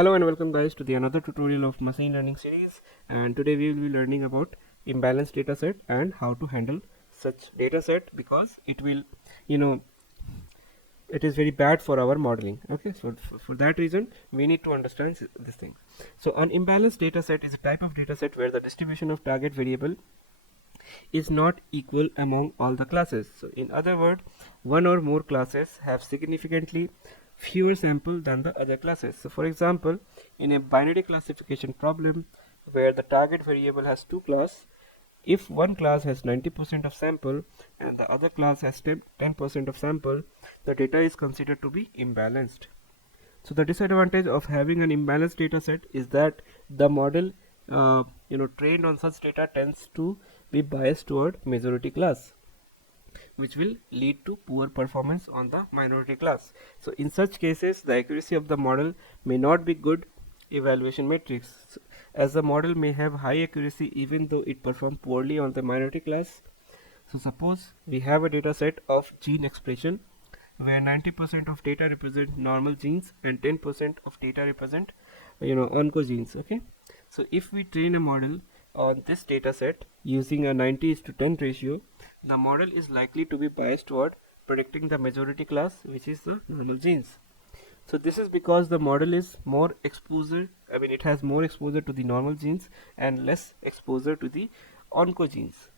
Hello and welcome guys to the another tutorial of machine learning series, and today we will be learning about imbalanced dataset and how to handle such dataset because it will it is very bad for our modeling. Okay, so for that reason we need to understand this thing. So an imbalanced dataset is a type of dataset where the distribution of target variable is not equal among all the classes. So in other words, one or more classes have significantly fewer sample than the other classes. So for example, in a binary classification problem where the target variable has two classes, if one class has 90% of sample and the other class has 10% of sample, the data is considered to be imbalanced. So the disadvantage of having an imbalanced data set is that the model trained on such data tends to be biased toward majority class, which will lead to poor performance on the minority class. So in such cases, the accuracy of the model may not be good evaluation metrics, as the model may have high accuracy even though it performs poorly on the minority class. So suppose we have a data set of gene expression where 90% of data represent normal genes and 10% of data represent oncogenes. Okay, so if we train a model on this data set using a 90:10 ratio, the model is likely to be biased toward predicting the majority class, which is the normal genes. So this is because the model is more exposure, it has more exposure to the normal genes and less exposure to the oncogenes.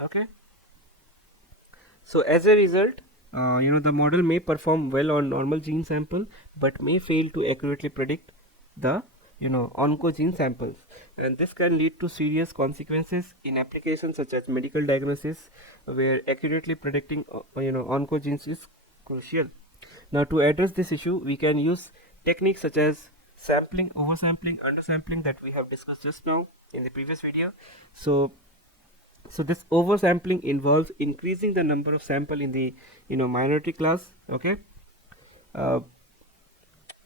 Okay, so as a result, the model may perform well on normal gene sample but may fail to accurately predict the oncogene samples, and this can lead to serious consequences in applications such as medical diagnosis, where accurately predicting oncogenes is crucial. Now to address this issue, we can use techniques such as sampling, oversampling, undersampling that we have discussed just now in the previous video. So this oversampling involves increasing the number of sample in the minority class, okay,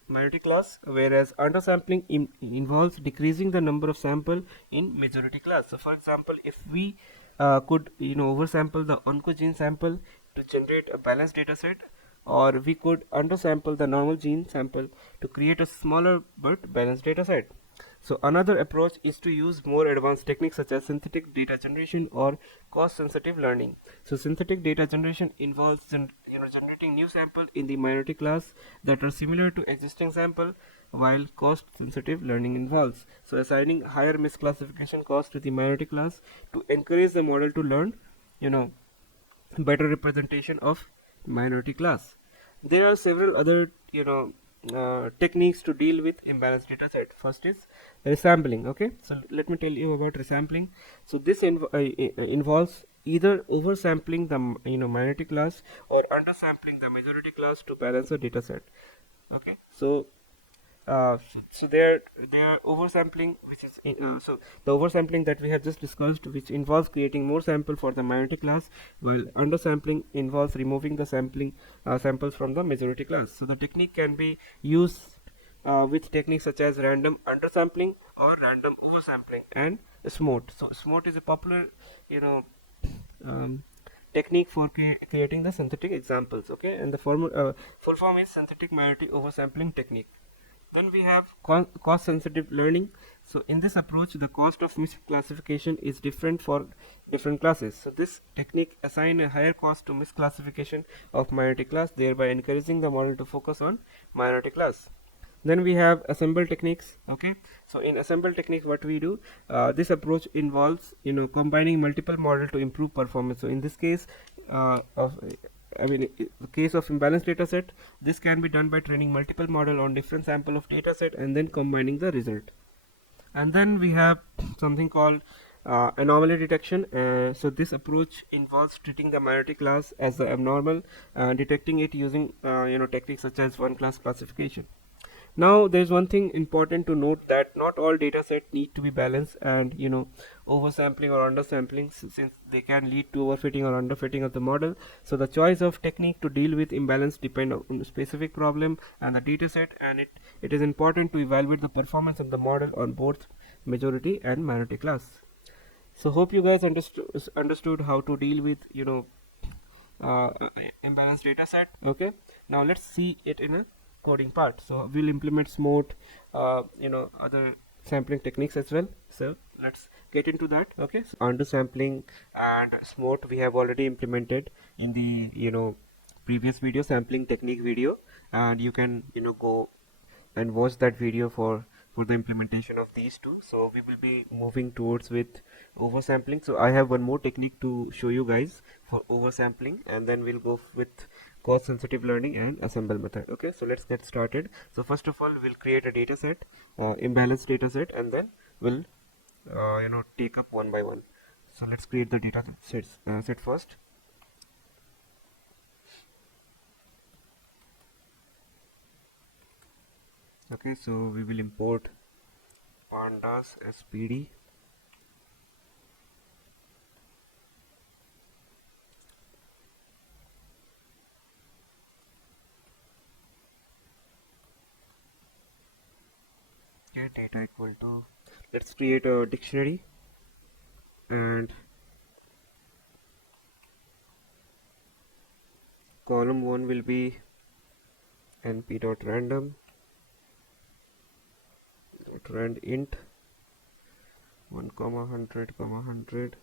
minority class, whereas undersampling involves decreasing the number of sample in majority class. So for example, if we could oversample the oncogene sample to generate a balanced data set, or we could undersample the normal gene sample to create a smaller but balanced data set. So another approach is to use more advanced techniques such as synthetic data generation or cost sensitive learning. So synthetic data generation involves generating new sample in the minority class that are similar to existing sample, while cost sensitive learning involves assigning higher misclassification cost to the minority class to encourage the model to learn better representation of minority class. There are several other techniques to deal with imbalanced data set. First is resampling. Okay, so let me tell you about resampling. So this involves either oversampling the minority class or undersampling the majority class to balance the data set. Okay, so there are oversampling, which is so the oversampling that we have just discussed, which involves creating more sample for the minority class, while undersampling involves removing the samples from the majority class. So the technique can be used with techniques such as random undersampling or random oversampling and SMOTE. So SMOTE is a popular technique for creating the synthetic examples. Okay, and the full form is synthetic minority oversampling technique. Then we have cost sensitive learning. So in this approach, the cost of misclassification is different for different classes. So this technique assigns a higher cost to misclassification of minority class, thereby encouraging the model to focus on minority class. Then we have assemble techniques. Okay, so in assemble techniques, what we do, this approach involves combining multiple models to improve performance. So in this case, the case of imbalanced data set, this can be done by training multiple model on different sample of data set and then combining the result. And then we have something called anomaly detection. So this approach involves treating the minority class as the abnormal and detecting it using techniques such as one class classification. Now there is one thing important to note, that not all data sets need to be balanced and oversampling or undersampling, since they can lead to overfitting or underfitting of the model. So the choice of technique to deal with imbalance depend on the specific problem and the data set, and it is important to evaluate the performance of the model on both majority and minority class. So hope you guys understood how to deal with imbalanced data set. Okay, now let's see it in a coding part. So we'll implement SMOTE, other sampling techniques as well. So let's get into that. Okay, so undersampling and SMOTE we have already implemented in the previous video, sampling technique video, and you can go and watch that video for the implementation of these two. So we will be moving towards with oversampling. So I have one more technique to show you guys for oversampling, and then we'll go with cost sensitive learning and assemble method. Okay, so let's get started. So first of all, we'll create a data set, imbalanced data set, and then we'll take up one by one. So let's create the data set first. Okay, so we will import pandas spd, okay, data equal to, let's create a dictionary, and column 1 will be np.random rand int 1 comma 100 comma 100.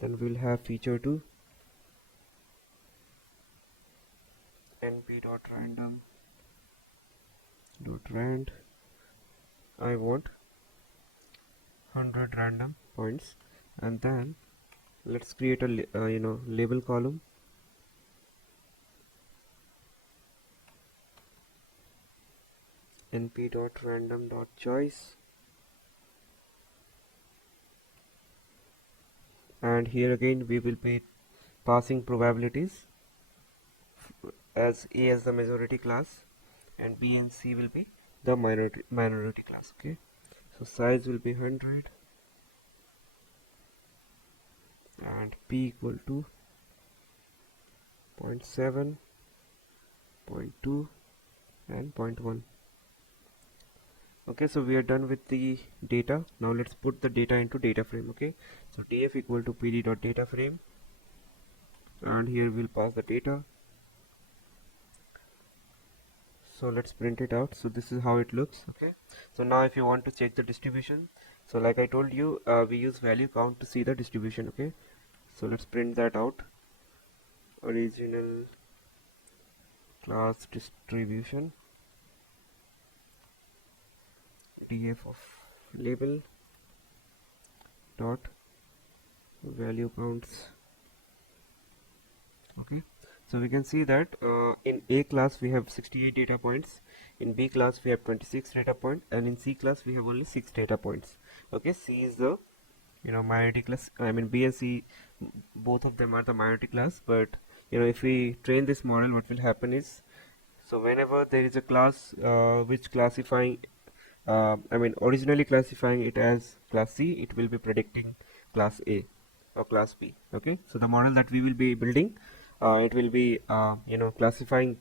Then we'll have feature 2 np.random rand. I want 100 random points, and then let's create a label column, np.random.choice, and here again we will be passing probabilities as A as the majority class and B and C will be the minority class. Okay, so size will be 100 and P equal to 0.7, 0.2 and 0.1. Okay, so we are done with the data. Now let's put the data into data frame. Okay, so df equal to pd.data frame, and here we'll pass the data. So let's print it out. So this is how it looks. Okay, so now if you want to check the distribution, so like I told you, we use value count to see the distribution. Okay, so let's print that out. Original class distribution, df of label dot value counts. Okay, so we can see that in A class we have 68 data points, in B class we have 26 data points, and in C class we have only 6 data points. Okay, C is the minority class. I mean B and C, both of them are the minority class, but if we train this model, what will happen is, so whenever there is a class which classifying originally classifying it as class C, it will be predicting class A or class B. Okay, so the model that we will be building, it will be classifying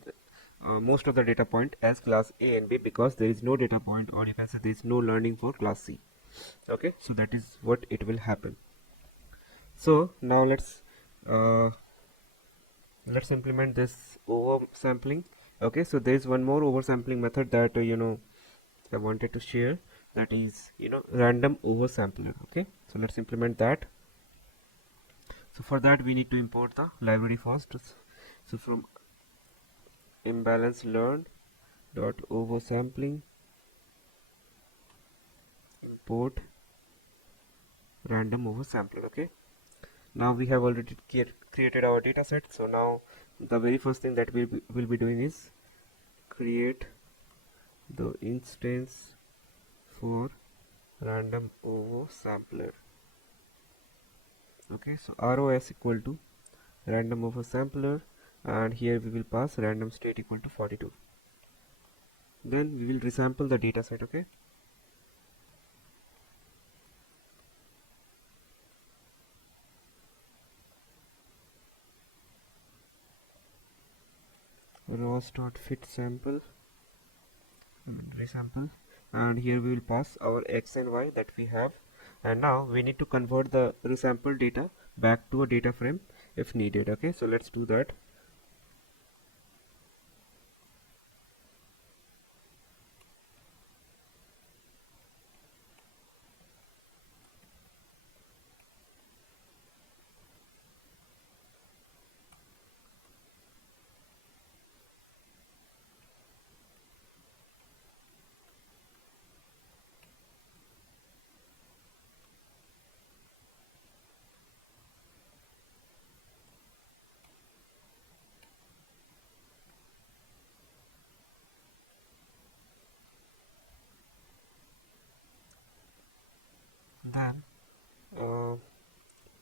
most of the data point as class A and B, because there is no data point, or you can say there is no learning for class C. Okay, so that is what it will happen. So now let's implement this oversampling. Okay, so there is one more oversampling method that I wanted to share, that is random oversampler. Okay, so let's implement that. So for that we need to import the library first. So from imbalanced learn dot oversampling import random oversampler. Okay, now we have already created our data set. So now the very first thing that we'll be doing is create the instance for random oversampler. Okay, so ROS equal to random oversampler, and here we will pass random state equal to 42. Then we will resample the data set. Okay, ROS.fit sample, resample, and here we will pass our X and Y that we have, and now we need to convert the resampled data back to a data frame if needed. Okay, so let's do that. then uh,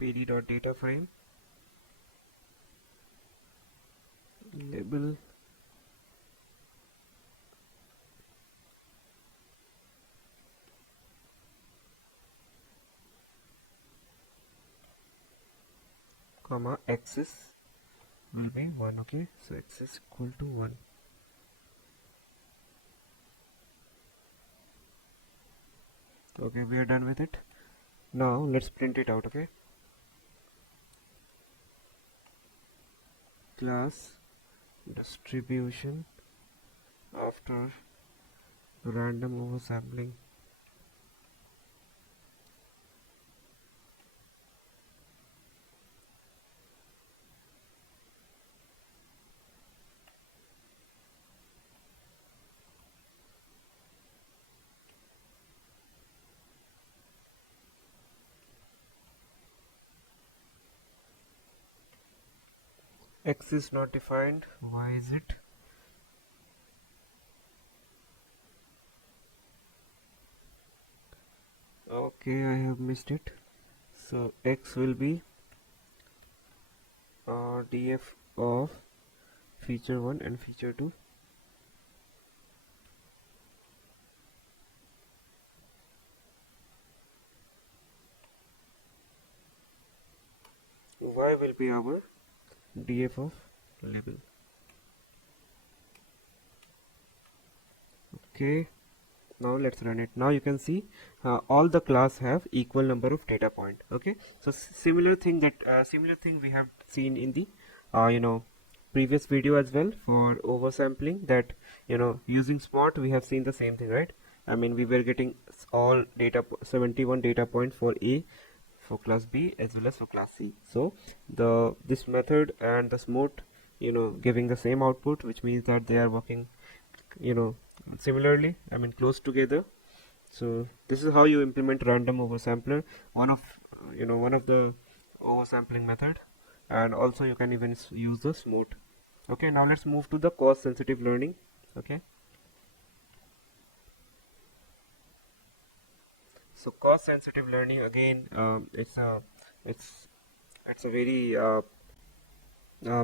pd.data frame label comma axis will be 1. Okay, so x is equal to 1. Okay, we are done with it. Now let's print it out. Okay, class distribution after random oversampling. X is not defined. Why is it? Okay, I have missed it. So X will be df of feature 1 and feature 2. Y will be our df of label. Okay, now let's run it. Now you can see all the class have equal number of data point. Okay, so similar thing we have seen in the previous video as well for oversampling, that using SMOTE we have seen the same thing, right? I mean, we were getting all data 71 data points for A, for class B as well as for class C. So this method and the SMOTE giving the same output, which means that they are working similarly, I mean close together. So this is how you implement random oversampler, one of one of the oversampling method, and also you can even use the SMOTE. Okay, now let's move to the cost sensitive learning. Okay, so cost sensitive learning, again, it's a very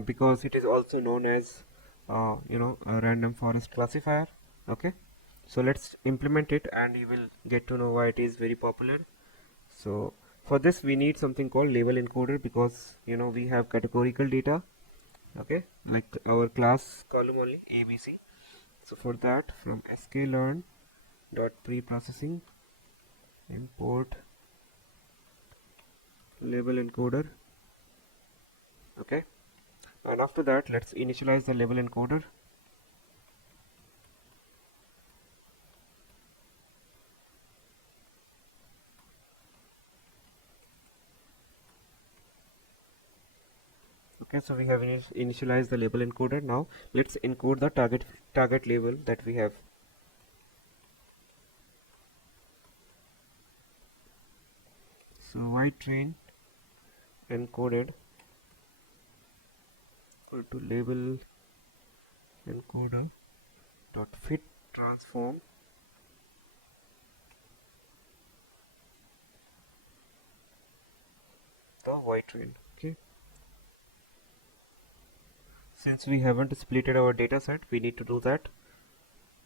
because it is also known as a random forest classifier. Okay, so let's implement it and you will get to know why it is very popular. So for this we need something called label encoder, because we have categorical data, okay, like our class column only ABC. So for that, from sklearn dot preprocessing import label encoder. Okay, and after that let's initialize the label encoder. Okay, so we have initialized the label encoder. Now let's encode the target label that we have. So white train encoded equal to label encoder dot fit transform the white train. Okay, since we haven't splitted our data set, we need to do that.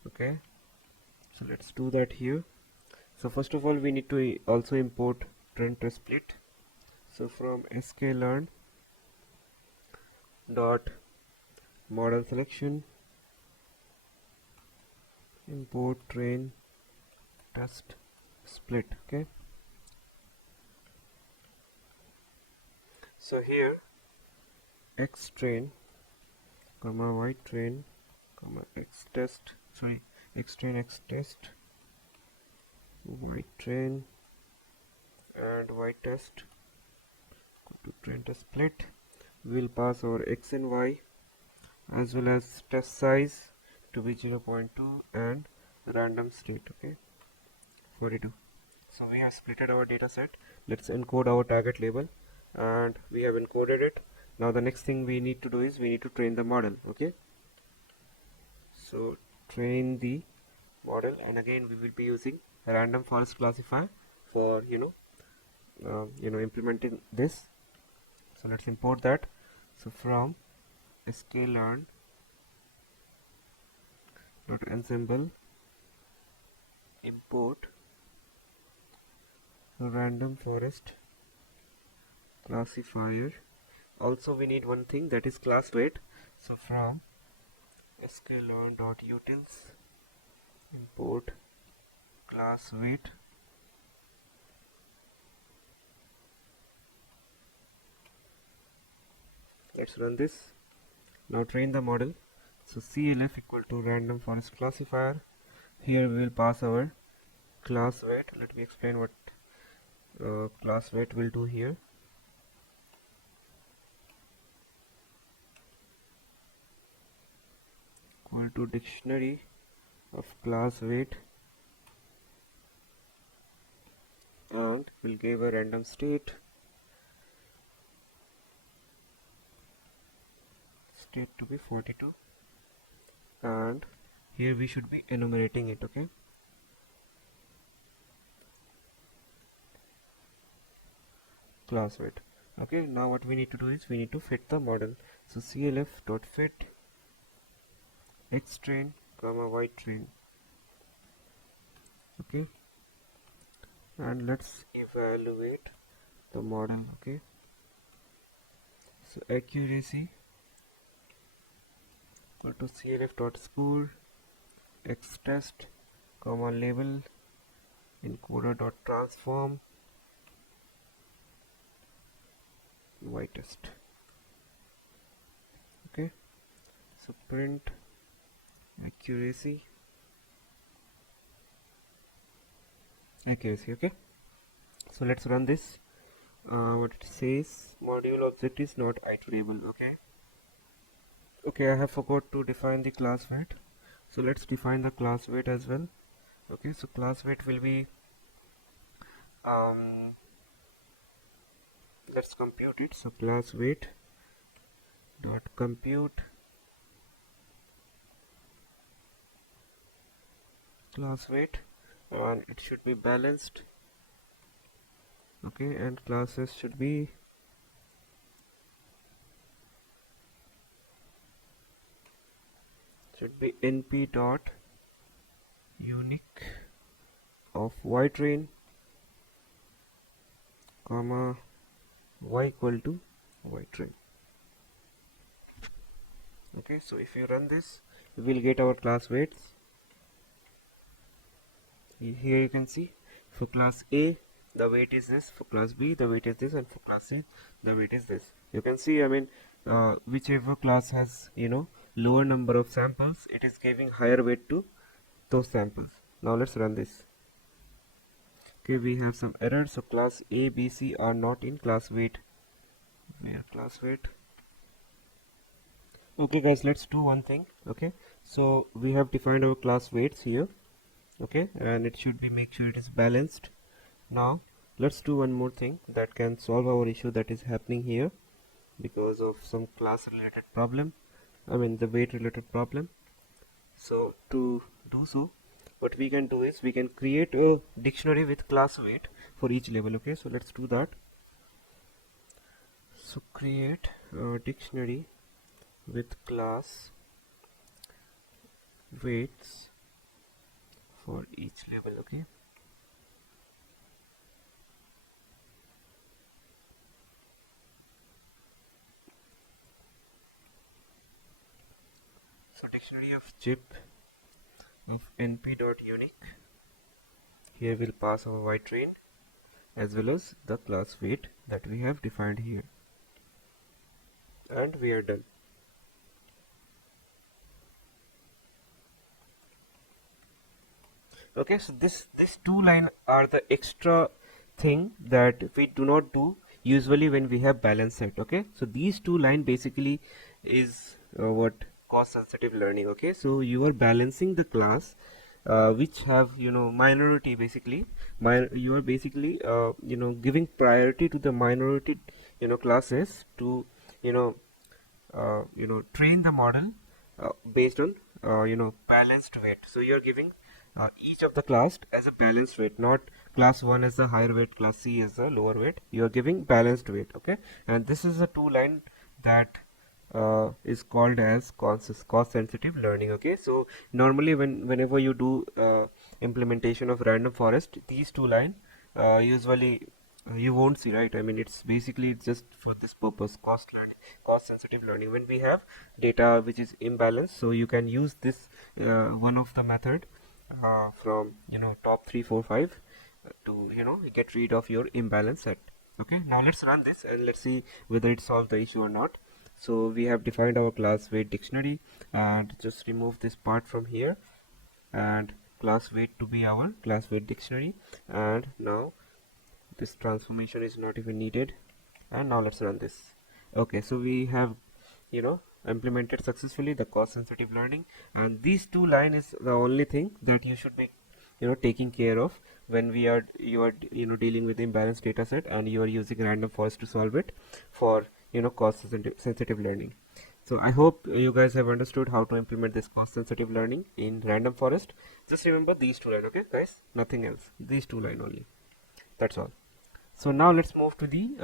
Okay, so let's do that here. So first of all, we need to also import trend to split. So from sklearn dot model selection import train test split. Okay, so here x train comma y train comma x test, sorry, x train x test y train and y test to train test split. We will pass our x and y as well as test size to be 0.2 and random state. Okay, 42. So we have splitted our data set. Let's encode our target label, and we have encoded it. Now the next thing we need to do is we need to train the model. Okay, so train the model, and again we will be using random forest classifier for implementing this. So let's import that. So from sklearn dot ensemble import random forest classifier. Also we need one thing, that is class weight. So from sklearn dot utils import class weight. Let's run this. Now train the model. So CLF equal to random forest classifier. Here we will pass our class weight. Let me explain what class weight will do here. Equal to dictionary of class weight, and we'll give a random state to be 42, and here we should be enumerating it. Okay, class weight. Okay, now what we need to do is we need to fit the model. So CLF dot fit x train comma y train. Okay, and let's evaluate the model. Okay, so accuracy equal to CLF dot score x test comma label encoder dot transform y test. Okay, so print accuracy. Okay, so let's run this. What it says, module object is not iterable. Okay, I have forgot to define the class weight, so let's define the class weight as well. Okay, so class weight will be let's compute it. So class weight dot compute class weight, and it should be balanced. Okay, and classes should be np dot unique of y train comma y equal to y train. Okay, so if you run this, we will get our class weights. Here you can see, for class A the weight is this, for class B the weight is this, and for class C the weight is this. You can see, I mean, whichever class has lower number of samples, it is giving higher weight to those samples. Now let's run this. Okay, we have some errors. So class A, B, C are not in class weight. Where class weight? Okay guys, let's do one thing. Okay, so we have defined our class weights here. Okay, and it should be, make sure it is balanced. Now let's do one more thing that can solve our issue that is happening here because of some class related problem, I mean the weight related problem. So to do so, what we can do is we can create a dictionary with class weight for each level. Okay, so let's do that. So create a dictionary with class weights for each level. Okay, so dictionary of chip of np.unique, here we'll pass our y train as well as the class weight that we have defined here, and we are done. Okay, so this two line are the extra thing that we do not do usually when we have balance set. Okay, so these two line basically is what cost sensitive learning. Okay, so you are balancing the class which have minority, basically you are basically giving priority to the minority classes to train the model based on balanced weight. So you are giving each of the class as a balanced weight, not class 1 as the higher weight, class C as the lower weight. You are giving balanced weight, okay? And this is a two line that is called as cost sensitive learning, okay? So normally whenever you do implementation of random forest, these two line usually you won't see, right? I mean, it's just for this purpose, cost sensitive learning. When we have data which is imbalanced, so you can use this one of the method from top 3 4 5 to get rid of your imbalance set. Okay, now let's run this and let's see whether it solves the issue or not. So we have defined our class weight dictionary, and just remove this part from here, and class weight to be our class weight dictionary, and now this transformation is not even needed. And now let's run this. Okay, so we have implemented successfully the cost sensitive learning, and these two line is the only thing that you should be taking care of when you are dealing with imbalanced data set and you are using random forest to solve it for cost sensitive learning. So I hope you guys have understood how to implement this cost sensitive learning in random forest. Just remember these two line, okay guys, nothing else, these two line only, that's all. So now let's move to the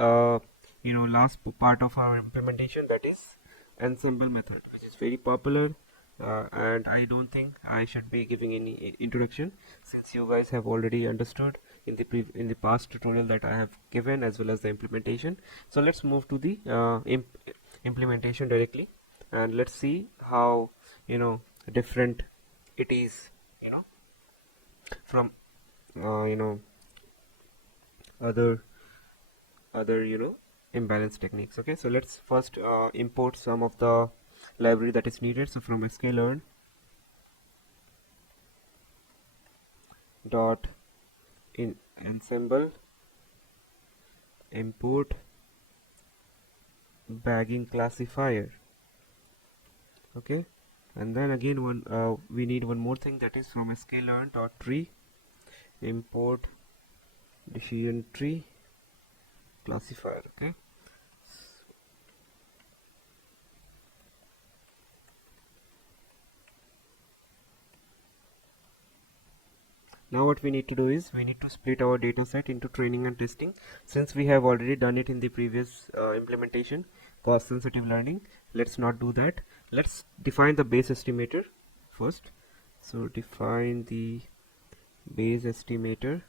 last part of our implementation, that is ensemble method, which is very popular, and I don't think I should be giving any introduction since you guys have already understood in the past tutorial that I have given, as well as the implementation. So let's move to the implementation directly, and let's see how different it is from other imbalance techniques. Okay, so let's first import some of the library that is needed. So from sklearn dot in ensemble import bagging classifier. Okay, and then again we need one more thing, that is from sklearn dot tree import decision tree classifier. Okay, now what we need to do is we need to split our data set into training and testing, since we have already done it in the previous implementation, cost sensitive learning. Let's not do that. Let's define the base estimator first. So define the base estimator.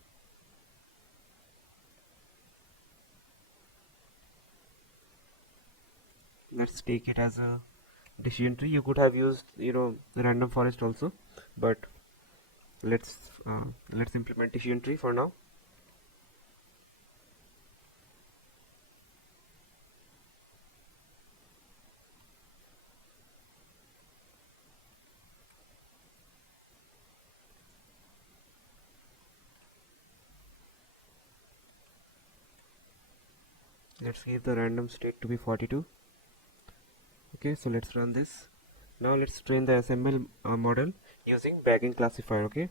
Let's take it as a decision tree. You could have used random forest also, but let's implement decision tree for now. Let's give the random state to be 42. Okay, so let's run this. Now let's train the assemble model using bagging classifier. Okay,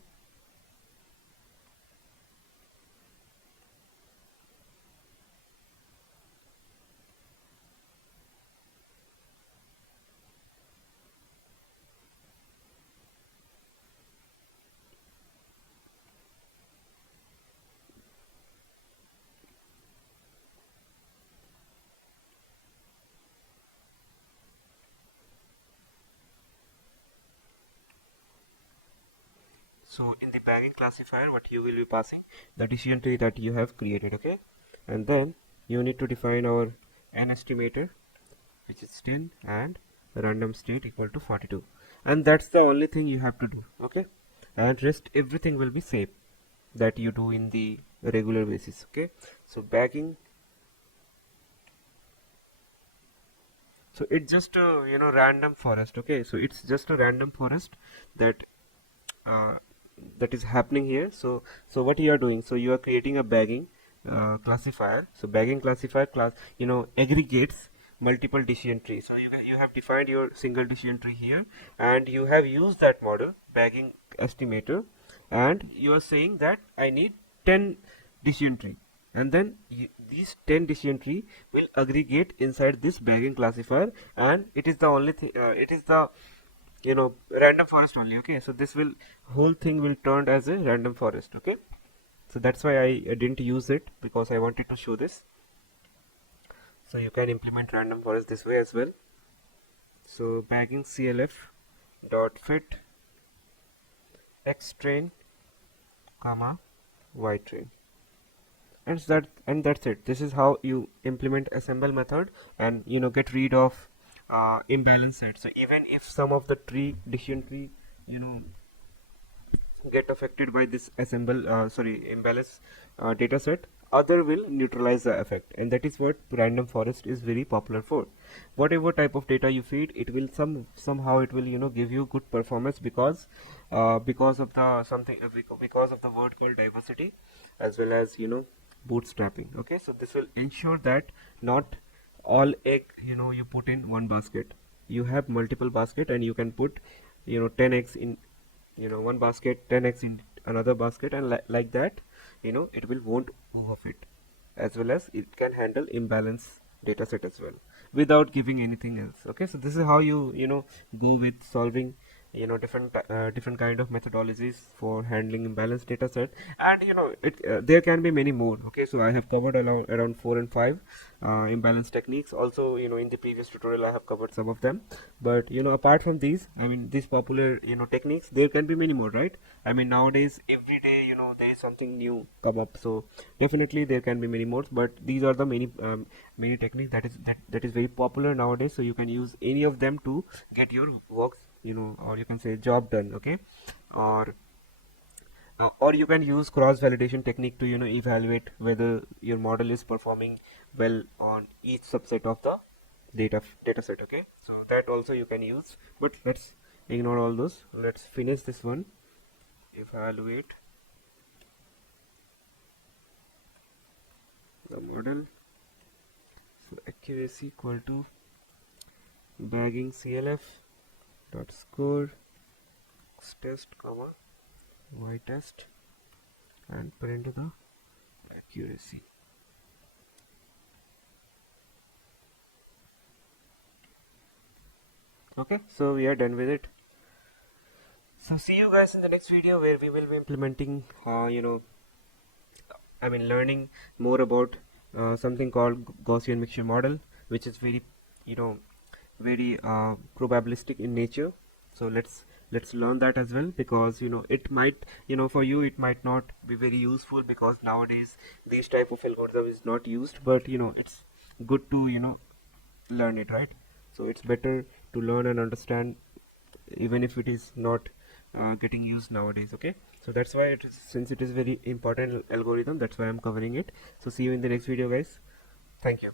so in the bagging classifier, what you will be passing the decision tree that you have created. Okay, and then you need to define our n estimator, which is 10, and random state equal to 42, and that's the only thing you have to do. Okay, and rest everything will be same that you do in the regular basis. Okay, so bagging, so it's just a random forest. Okay, so it's just a random forest that uh, that is happening here. So what you are doing, so you are creating a bagging classifier. So bagging classifier class aggregates multiple decision trees. So you have defined your single decision tree here, and you have used that model bagging estimator, and you are saying that I need 10 decision tree, and then these 10 decision tree will aggregate inside this bagging classifier, and it is the only thing, it is the random forest only. Okay, so this will whole thing will turned as a random forest. Okay, So that's why I didn't use it, because I wanted to show this. So you can implement random forest this way as well. So bagging CLF dot fit X train comma Y train, and that's it. This is how you implement assemble method and get rid of imbalance set. So even if some of the decision tree get affected by this imbalance data set, other will neutralize the effect, and that is what random forest is very popular for. Whatever type of data you feed, it will somehow it will give you good performance, because of the because of the word called diversity, as well as bootstrapping. Okay, so this will ensure that not all egg you put in one basket. You have multiple basket, and you can put 10 eggs in one basket, 10 eggs in another basket, and like that it will won't move of it, as well as it can handle imbalance data set as well without giving anything else. Okay, so this is how you go with solving different kind of methodologies for handling imbalanced data set. And there can be many more. Okay, so I have covered around 4 and 5 imbalance techniques. Also in the previous tutorial I have covered some of them, but apart from these, I mean, these popular techniques, there can be many more, right? I mean, nowadays every day there is something new come up, so definitely there can be many more, but these are the many techniques that is very popular nowadays. So you can use any of them to get your works, or you can say job done. Okay, or you can use cross validation technique to evaluate whether your model is performing well on each subset of the data set. Okay, so that also you can use, but let's ignore all those. Let's finish this one. Evaluate the model. So accuracy equal to bagging CLF dot score test comma y test, and print the accuracy. Okay, so we are done with it. So see you guys in the next video, where we will be implementing learning more about something called Gaussian mixture model, which is very very probabilistic in nature. So let's learn that as well, because it might for you it might not be very useful, because nowadays this type of algorithm is not used, but it's good to learn it, right? So it's better to learn and understand, even if it is not getting used nowadays. Okay, so that's why since it is very important algorithm, that's why I'm covering it. So see you in the next video, guys. Thank you.